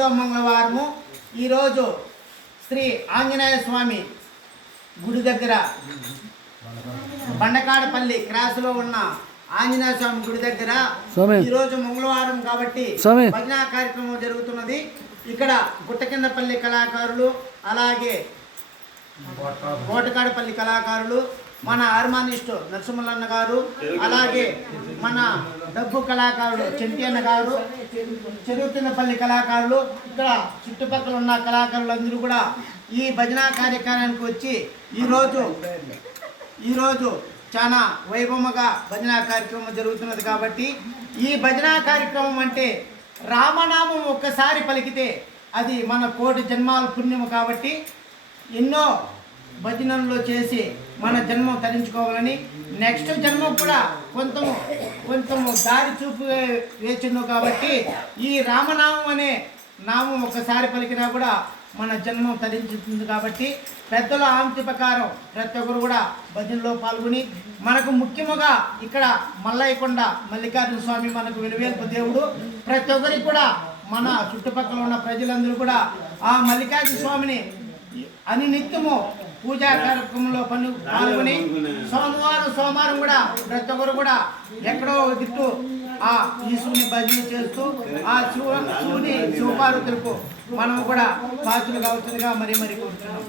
మంగళవారము ఈరోజు శ్రీ ఆంజనేయ స్వామి గుడి దగ్గర బండకాడపల్లి క్రాస్లో ఉన్న ఆంజనేయ స్వామి గుడి దగ్గర ఈరోజు మంగళవారం కాబట్టి భజన కార్యక్రమం జరుగుతున్నది. ఇక్కడ గుట్టకిందపల్లి కళాకారులు, అలాగే కోటకాడపల్లి కళాకారులు, మన హార్మానిస్ట్ నరసింహన్న గారు, అలాగే మన డబ్బు కళాకారుడు చెంటి అన్న గారు, చెరువుకిందపల్లి కళాకారులు, ఇక్కడ చుట్టుపక్కల ఉన్న కళాకారులందరూ కూడా ఈ భజన కార్యక్రమానికి వచ్చి ఈరోజు చాలా వైభవముగా భజన కార్యక్రమం జరుగుతున్నది. కాబట్టి ఈ భజన కార్యక్రమం అంటే రామనామం ఒక్కసారి పలికితే అది మన కోటి జన్మాల పుణ్యము. కాబట్టి ఎన్నో భజనల్లో చేసి మన జన్మం తరించుకోవాలని, నెక్స్ట్ జన్మం కూడా కొంచెము దారి చూపు వేచిండు. కాబట్టి ఈ రామనామం అనే నామం ఒకసారి పలికినా కూడా మన జన్మం తరించుతుంది. కాబట్టి పెద్దల ఆంతి ప్రకారం ప్రతి ఒక్కరు కూడా భజనలో పాల్గొని, మనకు ముఖ్యముగా ఇక్కడ మల్లయ్యకొండ మల్లికార్జున స్వామి మనకు వెలువేల్పు దేవుడు. ప్రతి ఒక్కరికి కూడా మన చుట్టుపక్కల ఉన్న ప్రజలందరూ కూడా ఆ మల్లికార్జున స్వామిని నిత్యము పూజా కార్యక్రమంలో పాల్గొని సోమవారం కూడా ప్రతి ఒక్కరు కూడా ఎక్కడో దిట్టు ఆ ఈశ్వరుని భజన చేస్తూ ఆ శివుని శివపార్వతులకు మనం కూడా పాత్రలు కావచ్చుగా మరీ కోరుతున్నాం.